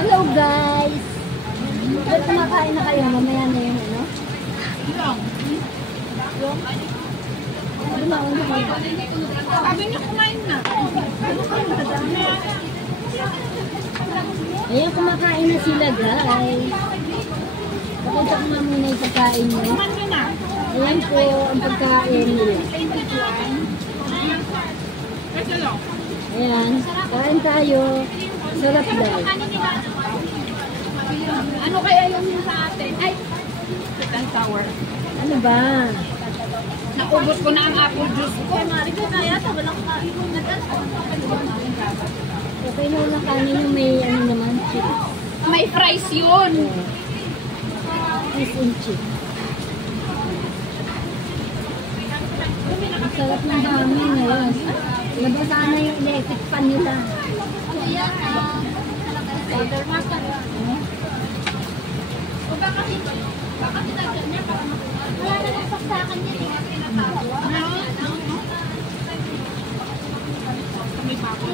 Hello guys! Ba't kumakain na kayo? Mamaya na yun, ano? Sabi niyo kumain na. Ayan, kumakain na sila guys. Pakita ko nga muna yung pagkain nyo. Ayan po ang pagkain nila. Ayan, kain tayo. Sarap daw. Ano kaya yung sa atin? Ay! Sweet and sour. Ano ba? Naubos ko na ang apple juice ko. Mariko na yata, walang kain. Okay na lang kanin yung may ano naman, chips. May fries yun. Fish and chips. Ang sarap ng hangin ngayon. Labasan na yung electric fan nila. Order na ka. Bakit tinagyan niya? Wala na lang saksakan niya. May bako.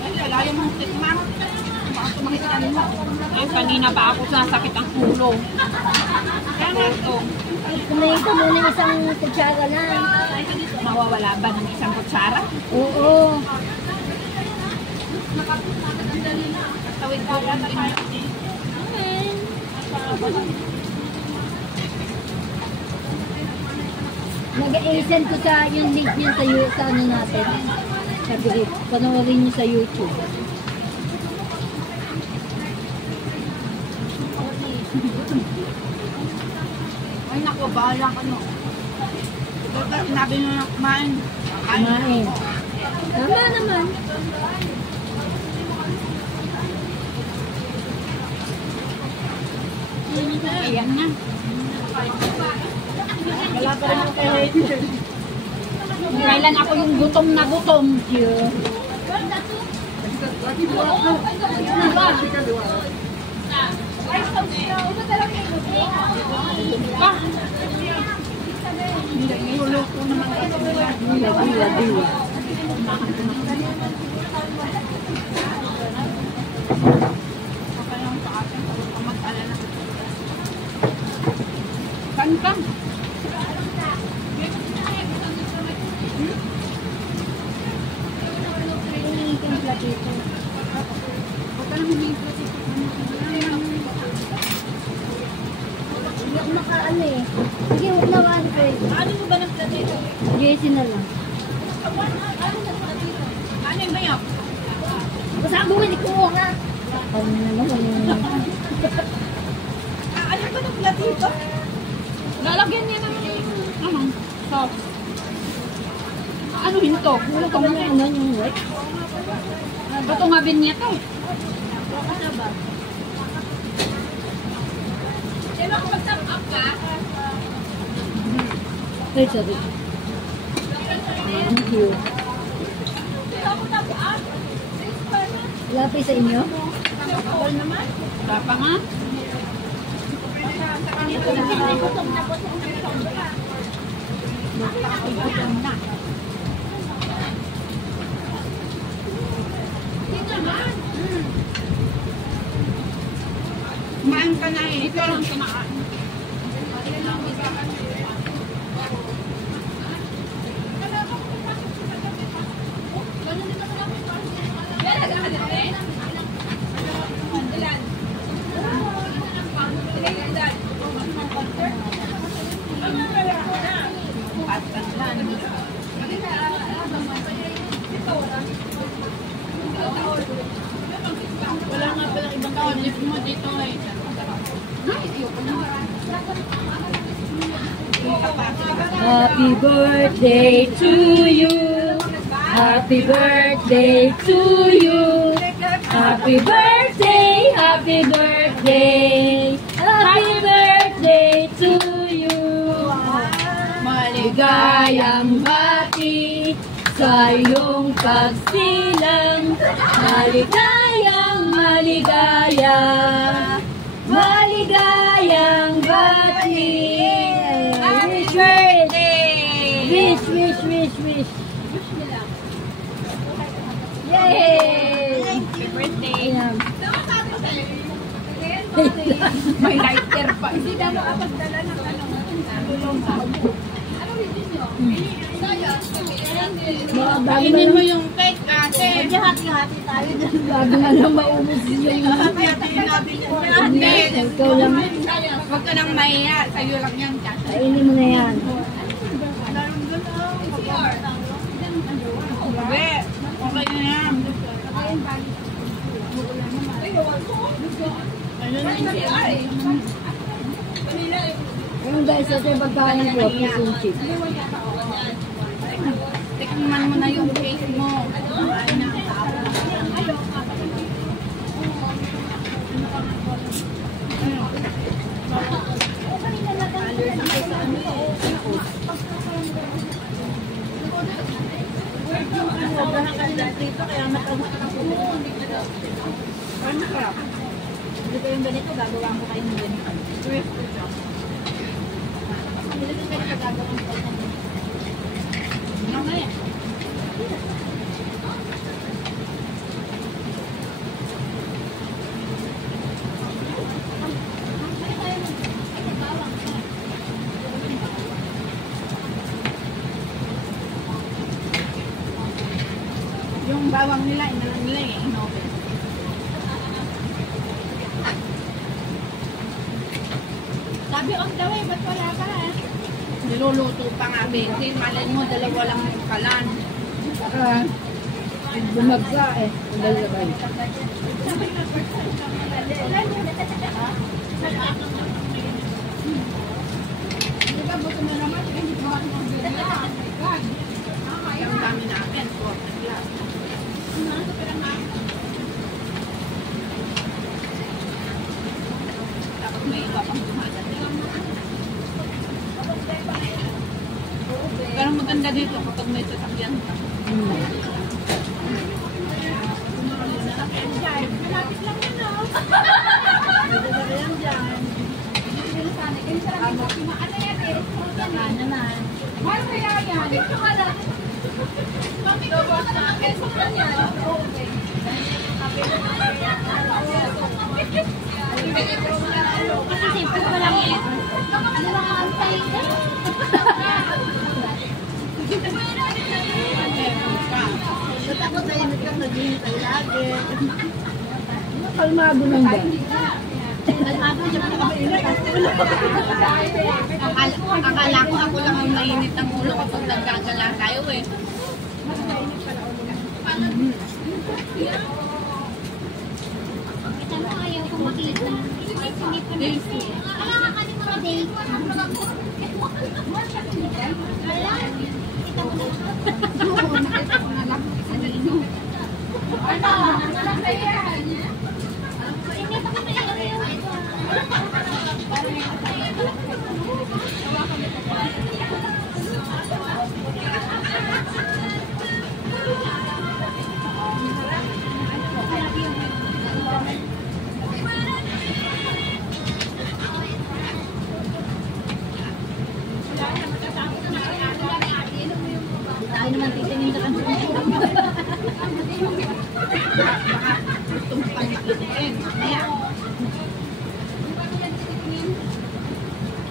Ay, lalayo mong tikman. Baka tumakitan mo. Ay, kanina pa ako sasakit ang ulo. Kaya ito. Kumain ka muna isang kutsara lang. Mawawala ba ng isang kutsara? Oo. Tawid ko lang. Nag-a-send ko sa yung link niya sa ano natin. Sabi, panoorin niyo sa YouTube. Ay, naku, bahala ka no. Ito, sinabi nyo na kumain. Kumain. Tama naman. Ayan na. Wala pa rin ako kay Hazel. Kailan ako yung gutom na gutom. Hindi, nilulok ko naman kasi nila. Diwa. Saan ka? Hindi ako makaano eh. Sige, huwag na 1 Ano mo ba ng platito? Jesse na lang. Ano yung bayak? Basta bumili ko nga. Ano na naman. Ano ba ng platito? Lalagyan niya naman yung sauce. Ano hinto? Wala ka ba na ano yung white? Bato nga binyeta eh. Sino ako mag-tap up ka? Ay, sorry. Thank you. Wala pa sa inyo? Wala pa nga. Gutom na. Kumain ka na eh. Ito lang kumain. Wala nga palang ibang ka-lift mo dito eh. Happy birthday to you. Happy birthday to you. Happy birthday, happy birthday. Happy birthday to you. Maligayang bati sa iyong pagsilang. Maligayang maligaya. Maligayang bati. Happy birthday! Wish wish. Yay! Happy birthday. Ayan. May lighter pa. Hindi na makapagdala ng tulong sa Kainin mo yung cake, ate. Medyo hati-hati tayo dyan. Bago na lang maubos yung... Hati-hatiin natin yan. Hindi, ikaw lang. Huwag ka nang mahiya. Sa'yo lang yan. Kainin mo na yan. Gabi. Okay na yan. Ayun guys, ito yung pagkain ko. Fish and chips. Tikman mo na yung cake mo. Sobrahan ka nila dito, kaya matawag ako. Ay, masarap. Hindi ko yung ganito, gagawa ko kayo ng ganito. Twist ko siya. Hindi ko ganito gagawa ko kayo ng ganito. Mamaya. Yung bawang nila, inalang nila eh, inoven. Sabi, on the way, ba't wala ka eh? Niluluto pa nga, Benji. Malay mo, dalawa lang yung kalan. Bumagsa eh. Ang dalaway. Di ba, buto na naman, hindi ko yung dami natin, 4 glass. Tapos may iba pang dumadating. Pero maganda dito kapag may sasakyan ka. Malapit lang yun, oh. Madadala yan dyan. Ano yan eh? Baka naman. Mahal kaya yan? Dito ka lang. Pagkikabot na ang keso ka yan. Okay. Kasi simple pa lang eh. Ano lang ang tayo? Ba't ako tayo nagkakaghintay lagi? Kalmado lang ba? Kalmado siya pa mainit. Akala ko ako lang ang mainit ang ulo kapag naggagala tayo eh. Kita mo ayaw ko makita. Hindi pa na. Kailangan ka din mga date. Wala. Kita mo na. Oo, nakita ko na lang. Ano? Ano na yan? Hindi pa kami ayaw. Tayo naman titingin ka kanto. Itong pangititin. Mamaya.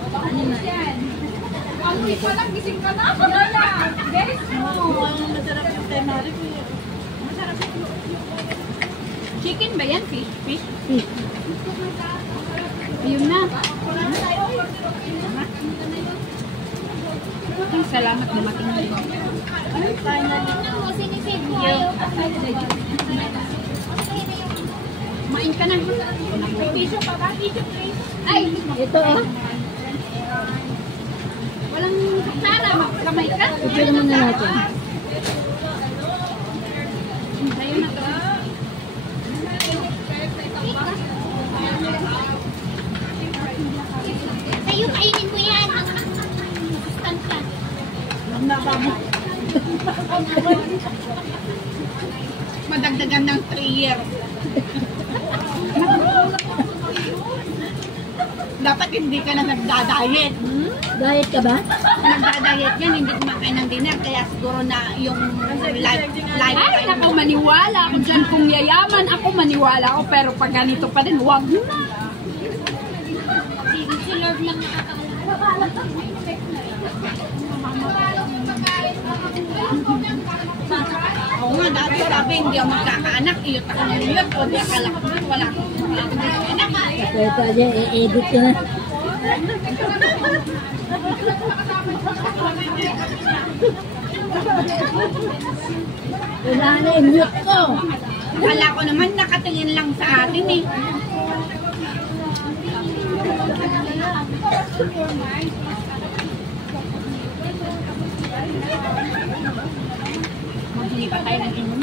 Ano na? Ang pa lang, gising ka na. Wala. Guys, Oo, ang masarap yung kay Mari ko yun. masarap yung chicken ba yan? Fish? Fish? Yun na. Ay, salamat dumating na yun. Finally. Ano mo, sinisave mo ayaw. Kumain ka na. May piso pa ba? Ay! Ito oh. Walang kutsara. Kamay ka. Ito naman na natin. Sa'yo na to. Sa'yo, kainin mo yan. Stand ka. Madagdagan ng 3 years. Dapat hindi ka na nagda-diet. Diet ka ba? Nagda-diet yan, hindi kumakain ng dinner, kaya siguro na yung life. Ay, naku, maniwala ako dyan. Kung yayaman ako, maniwala ako. Pero pag ganito pa din, wag na. Si Lord lang nakakaalam. Oo nga, dati sabi, hindi ako magkakaanak, iyot ako ng iyot, o di akala ko naman, wala akong anak. Ito aja, i-edit ko na. Wala na i-mute ko. Akala ko naman nakatingin lang sa atin eh. Maghili pa tayo ng inom.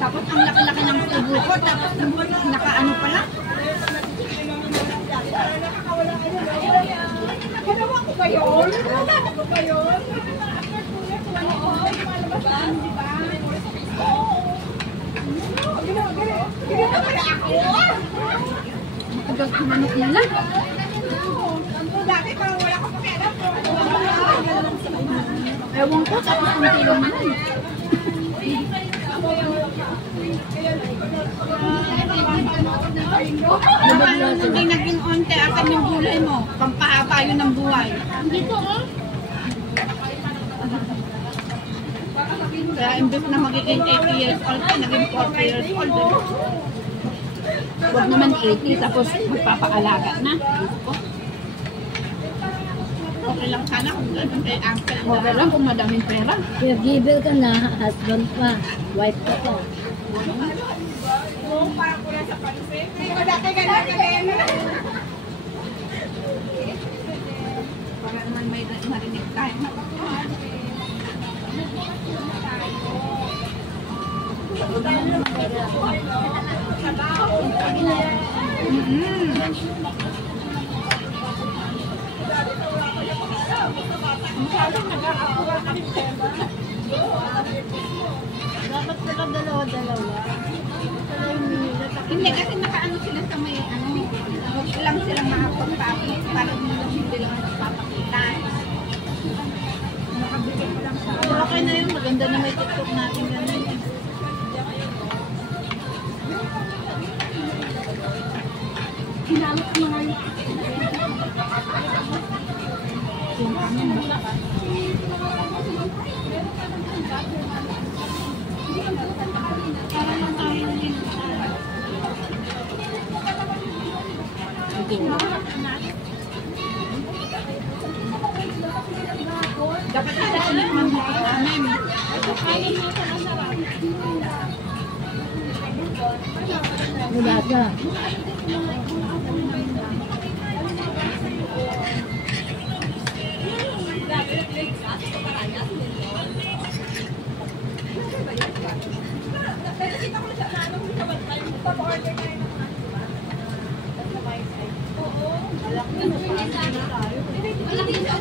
Tapos ang laki-laki ng tubo ko, tapos nakaano pala. Ginawa ko ba yun? Ginawa ko ba yun? Makagal kumanok na lang. Dati parang wala ko pakialam. Ewan ko, tapos kunti lang naman. Hindi naging onte akan yung gulay mo. Pampahaba yun ng buhay. Dito oh. Kaya imbes na magiging 80 years old ka, naging 40 years old. Huwag naman 80, tapos magpapaalaga na. Okay lang sana kung gano'n kay uncle. Okay lang kung madaming pera. Caregiver ka na, husband pa, wife ka pa. Para naman may marinig tayo. Dapat sila dalawa-dalawa. Hindi kasi nakaano sila sa may ano, huwag lang silang makapagpapit para hindi lang magpapakita. Okay na yun, maganda na may TikTok natin ganun eh. Hinamot ko nga yun. Dapat itakulit man mo ito namin. Wala ka. Malaki yung